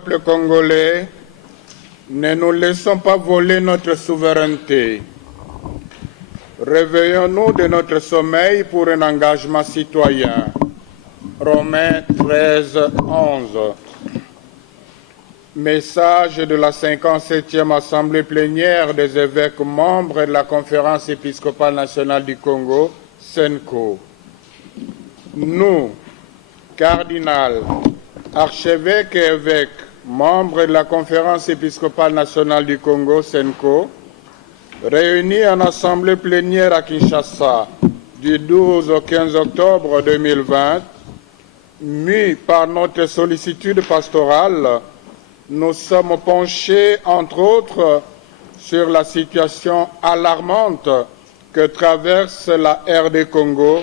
Peuple congolais, ne nous laissons pas voler notre souveraineté. Réveillons-nous de notre sommeil pour un engagement citoyen. Romains 13, 11. Message de la 57e Assemblée plénière des évêques membres de la Conférence épiscopale nationale du Congo, SENCO. Nous, cardinal, archevêques et évêques, membres de la Conférence épiscopale nationale du Congo, SENCO, réunis en assemblée plénière à Kinshasa du 12 au 15 octobre 2020, mus par notre sollicitude pastorale, nous sommes penchés, entre autres, sur la situation alarmante que traverse la RD Congo,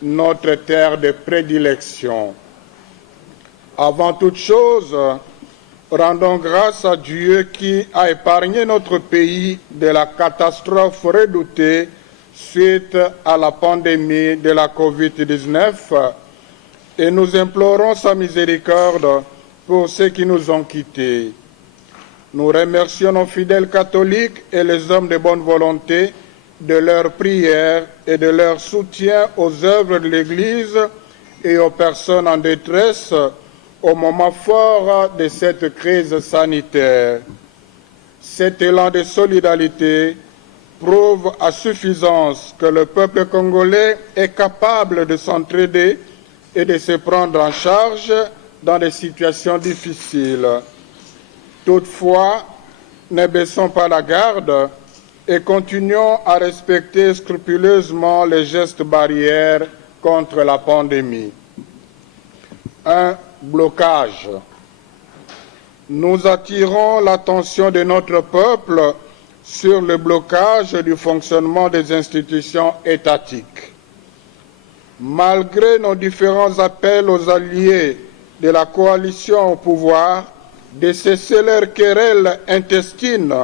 notre terre de prédilection. Avant toute chose, rendons grâce à Dieu qui a épargné notre pays de la catastrophe redoutée suite à la pandémie de la COVID-19 et nous implorons sa miséricorde pour ceux qui nous ont quittés. Nous remercions nos fidèles catholiques et les hommes de bonne volonté de leur prière et de leur soutien aux œuvres de l'Église et aux personnes en détresse au moment fort de cette crise sanitaire. Cet élan de solidarité prouve à suffisance que le peuple congolais est capable de s'entraider et de se prendre en charge dans des situations difficiles. Toutefois, ne baissons pas la garde et continuons à respecter scrupuleusement les gestes barrières contre la pandémie. 1. Blocage. Nous attirons l'attention de notre peuple sur le blocage du fonctionnement des institutions étatiques. Malgré nos différents appels aux alliés de la coalition au pouvoir de cesser leurs querelles intestines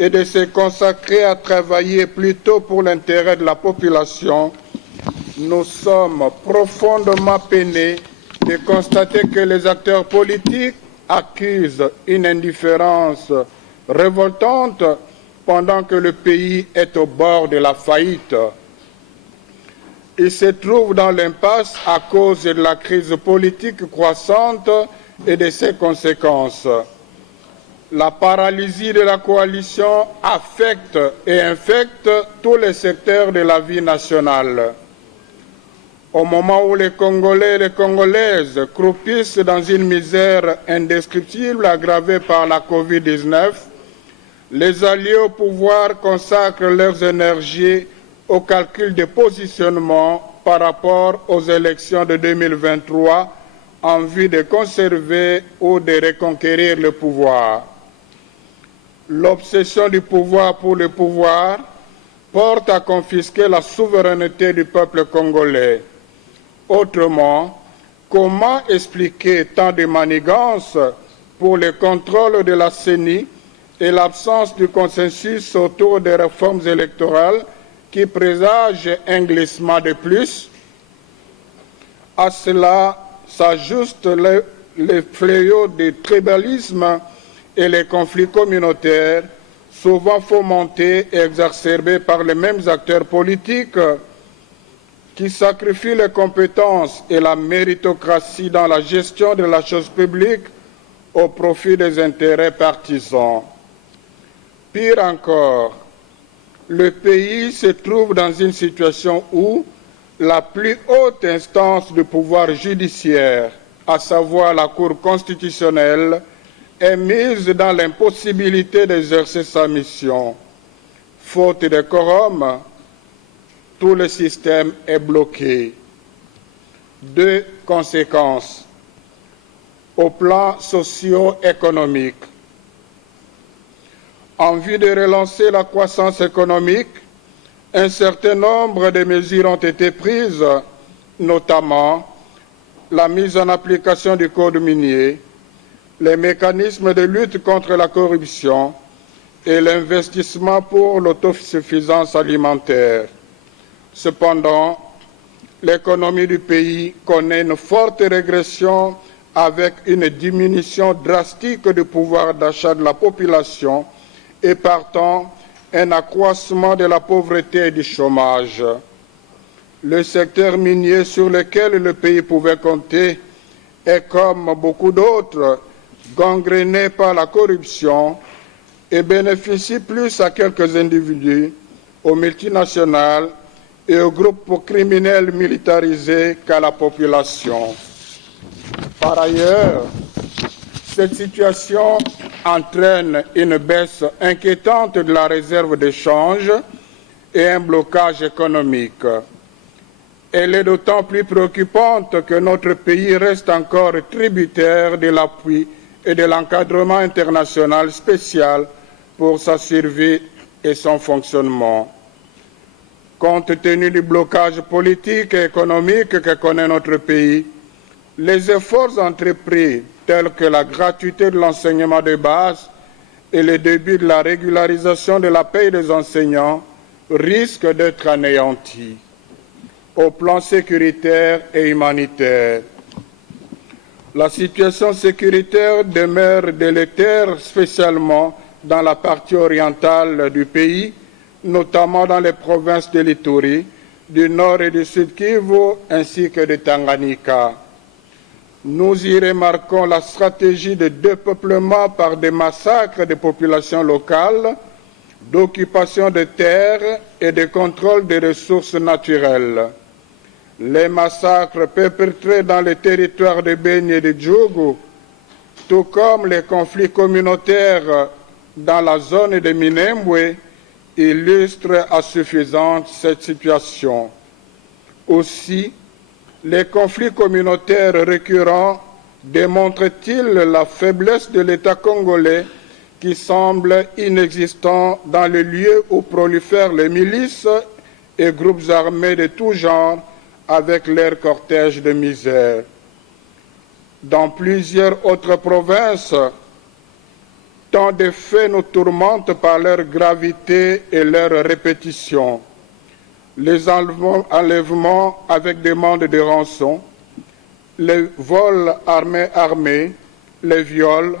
et de se consacrer à travailler plutôt pour l'intérêt de la population, nous sommes profondément peinés de constater que les acteurs politiques accusent une indifférence révoltante pendant que le pays est au bord de la faillite. Il se trouve dans l'impasse à cause de la crise politique croissante et de ses conséquences. La paralysie de la coalition affecte et infecte tous les secteurs de la vie nationale. Au moment où les Congolais et les Congolaises croupissent dans une misère indescriptible aggravée par la COVID-19, les alliés au pouvoir consacrent leurs énergies au calcul de positionnement par rapport aux élections de 2023 en vue de conserver ou de reconquérir le pouvoir. L'obsession du pouvoir pour le pouvoir porte à confisquer la souveraineté du peuple congolais. Autrement, comment expliquer tant de manigances pour le contrôle de la CENI et l'absence de consensus autour des réformes électorales qui présagent un glissement de plus? À cela s'ajoutent les fléaux du tribalisme et les conflits communautaires, souvent fomentés et exacerbés par les mêmes acteurs politiques qui sacrifient les compétences et la méritocratie dans la gestion de la chose publique au profit des intérêts partisans. Pire encore, le pays se trouve dans une situation où la plus haute instance du pouvoir judiciaire, à savoir la Cour constitutionnelle, est mise dans l'impossibilité d'exercer sa mission. Faute de quorum, tout le système est bloqué. 2 conséquences. Au plan socio-économique, en vue de relancer la croissance économique, un certain nombre de mesures ont été prises, notamment la mise en application du Code minier, les mécanismes de lutte contre la corruption et l'investissement pour l'autosuffisance alimentaire. Cependant, l'économie du pays connaît une forte régression avec une diminution drastique du pouvoir d'achat de la population et partant un accroissement de la pauvreté et du chômage. Le secteur minier sur lequel le pays pouvait compter est, comme beaucoup d'autres, gangréné par la corruption et bénéficie plus à quelques individus, aux multinationales et aux groupes criminels militarisés qu'à la population. Par ailleurs, cette situation entraîne une baisse inquiétante de la réserve de change et un blocage économique. Elle est d'autant plus préoccupante que notre pays reste encore tributaire de l'appui et de l'encadrement international spécial pour sa survie et son fonctionnement. Compte tenu du blocage politique et économique que connaît notre pays, les efforts entrepris tels que la gratuité de l'enseignement de base et le début de la régularisation de la paie des enseignants risquent d'être anéantis au plan sécuritaire et humanitaire. La situation sécuritaire demeure délétère, spécialement dans la partie orientale du pays, notamment dans les provinces de l'Ituri, du Nord et du Sud Kivu, ainsi que de Tanganyika. Nous y remarquons la stratégie de dépeuplement par des massacres des populations locales, d'occupation de terres et de contrôle des ressources naturelles. Les massacres perpétrés dans les territoires de Beni et de Djougou, tout comme les conflits communautaires dans la zone de Minembwe, illustrent à suffisance cette situation. Aussi, les conflits communautaires récurrents démontrent-ils la faiblesse de l'État congolais qui semble inexistant dans les lieux où prolifèrent les milices et groupes armés de tout genre avec leur cortège de misère. Dans plusieurs autres provinces, tant de faits nous tourmentent par leur gravité et leur répétition. Les enlèvements avec demande de rançon, les vols armés, les viols,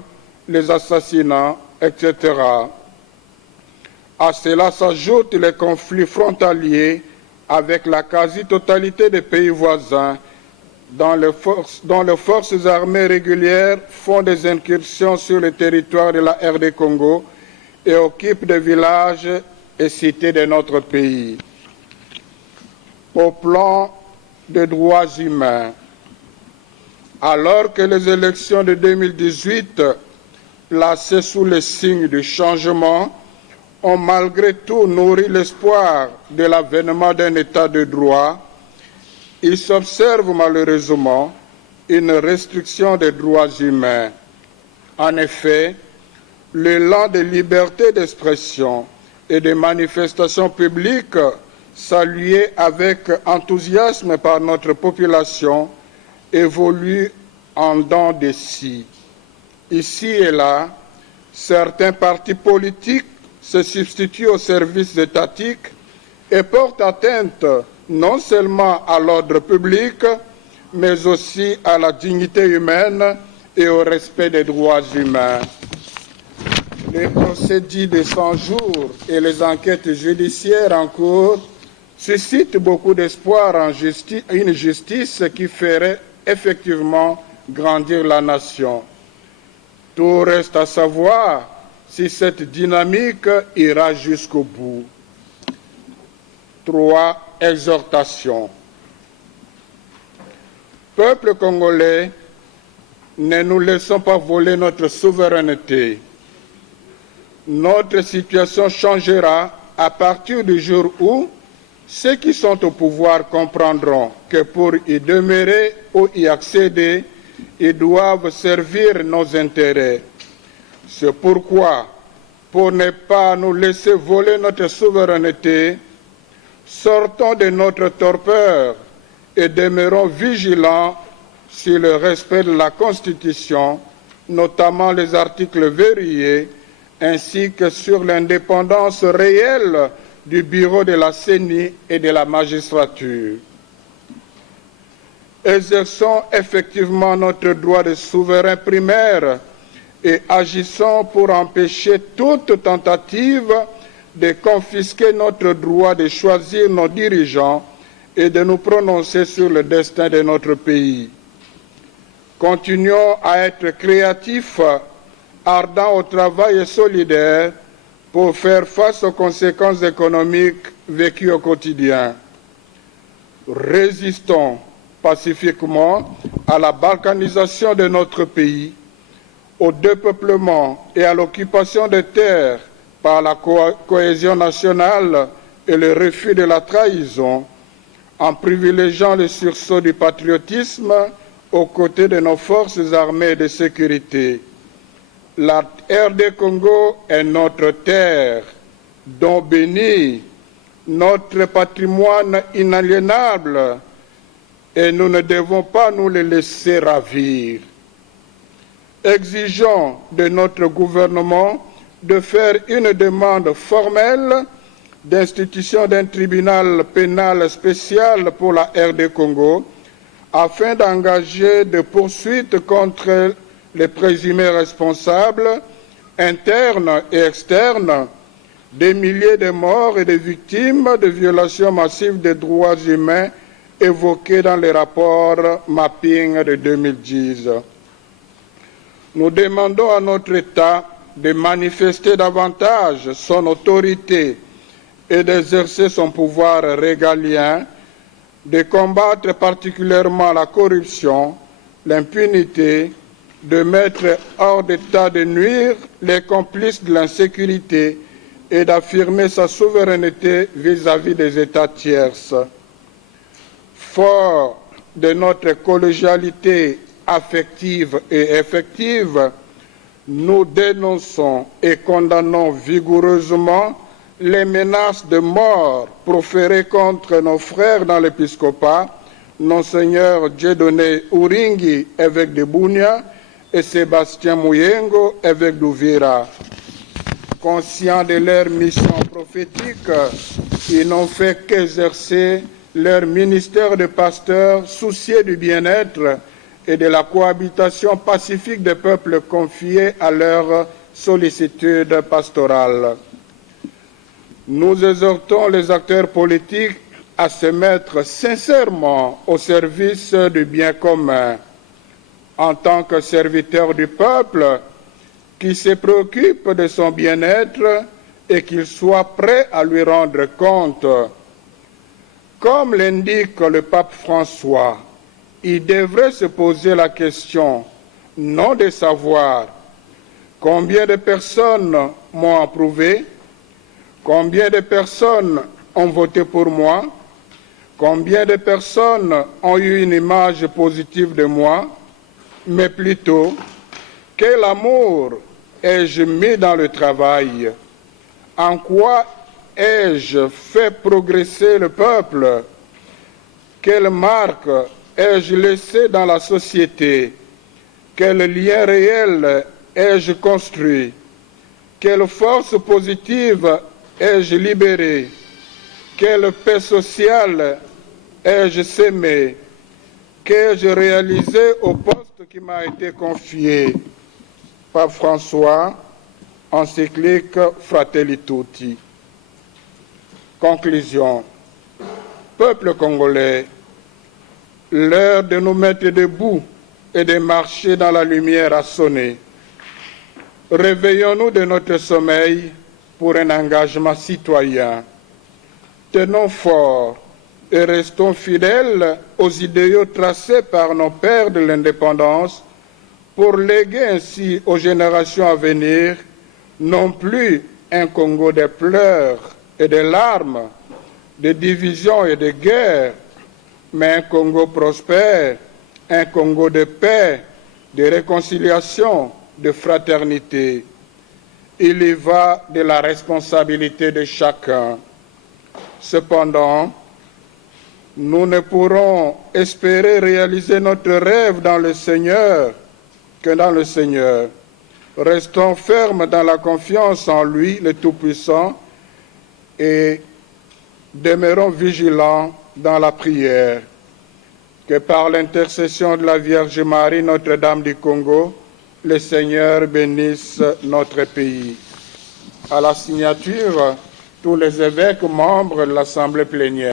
les assassinats, etc. À cela s'ajoutent les conflits frontaliers avec la quasi-totalité des pays voisins dont les forces armées régulières font des incursions sur le territoire de la RD Congo et occupent des villages et cités de notre pays. Au plan des droits humains, alors que les élections de 2018, placées sous le signe du changement, ont malgré tout nourri l'espoir de l'avènement d'un état de droit, il s'observe malheureusement une restriction des droits humains. En effet, l'élan de liberté d'expression et de manifestation publique, salué avec enthousiasme par notre population, évolue en dents de scie. Ici et là, certains partis politiques se substituent aux services étatiques et portent atteinte non seulement à l'ordre public, mais aussi à la dignité humaine et au respect des droits humains. Les procédures de 100 jours et les enquêtes judiciaires en cours suscitent beaucoup d'espoir en une justice qui ferait effectivement grandir la nation. Tout reste à savoir si cette dynamique ira jusqu'au bout. 3. Exhortation. Peuple congolais, ne nous laissons pas voler notre souveraineté. Notre situation changera à partir du jour où ceux qui sont au pouvoir comprendront que pour y demeurer ou y accéder, ils doivent servir nos intérêts. C'est pourquoi, pour ne pas nous laisser voler notre souveraineté, sortons de notre torpeur et demeurons vigilants sur le respect de la Constitution, notamment les articles verrouillés, ainsi que sur l'indépendance réelle du bureau de la CENI et de la magistrature. exerçons effectivement notre droit de souverain primaire et agissons pour empêcher toute tentative de confisquer notre droit de choisir nos dirigeants et de nous prononcer sur le destin de notre pays. Continuons à être créatifs, ardents au travail et solidaires pour faire face aux conséquences économiques vécues au quotidien. Résistons pacifiquement à la balkanisation de notre pays, au dépeuplement et à l'occupation des terres par la cohésion nationale et le refus de la trahison, en privilégiant le sursaut du patriotisme aux côtés de nos forces armées de sécurité. La RD Congo est notre terre, don béni, notre patrimoine inaliénable, et nous ne devons pas nous le laisser ravir. Exigeons de notre gouvernement de faire une demande formelle d'institution d'un tribunal pénal spécial pour la RD Congo afin d'engager des poursuites contre les présumés responsables, internes et externes, des milliers de morts et de victimes de violations massives des droits humains évoqués dans les rapports Mapping de 2010. Nous demandons à notre État de manifester davantage son autorité et d'exercer son pouvoir régalien, de combattre particulièrement la corruption, l'impunité, de mettre hors d'état de nuire les complices de l'insécurité et d'affirmer sa souveraineté vis-à-vis des États tierces. Fort de notre collégialité affective et effective, nous dénonçons et condamnons vigoureusement les menaces de mort proférées contre nos frères dans l'épiscopat, Monseigneur Dieudonné Uringi, évêque de Bunia, et Sébastien Muyengo, évêque d'Uvira. Conscients de leur mission prophétique, ils n'ont fait qu'exercer leur ministère de pasteur soucieux du bien-être et de la cohabitation pacifique des peuples confiés à leur sollicitude pastorale. Nous exhortons les acteurs politiques à se mettre sincèrement au service du bien commun. En tant que serviteurs du peuple, qui se préoccupe de son bien-être et qu'il soit prêt à lui rendre compte. Comme l'indique le pape François, il devrait se poser la question, non de savoir combien de personnes m'ont approuvé, combien de personnes ont voté pour moi, combien de personnes ont eu une image positive de moi, mais plutôt quel amour ai-je mis dans le travail, en quoi ai-je fait progresser le peuple, quelle marque ai-je laissé dans la société, quel lien réel ai-je construit, quelle force positive ai-je libérée, quelle paix sociale ai-je sémée, qu'ai-je réalisé au poste qui m'a été confié. Pape François, encyclique Fratelli Tutti. Conclusion. Peuple congolais, l'heure de nous mettre debout et de marcher dans la lumière a sonné. Réveillons-nous de notre sommeil pour un engagement citoyen. Tenons fort et restons fidèles aux idéaux tracés par nos pères de l'indépendance pour léguer ainsi aux générations à venir non plus un Congo de pleurs et de larmes, de divisions et de guerres, mais un Congo prospère, un Congo de paix, de réconciliation, de fraternité. Il y va de la responsabilité de chacun. Cependant, nous ne pourrons espérer réaliser notre rêve dans le Seigneur que dans le Seigneur. Restons fermes dans la confiance en lui, le Tout-Puissant, et demeurons vigilants dans la prière. que par l'intercession de la Vierge Marie, Notre-Dame du Congo, le Seigneur bénisse notre pays. À la signature, tous les évêques membres de l'Assemblée plénière.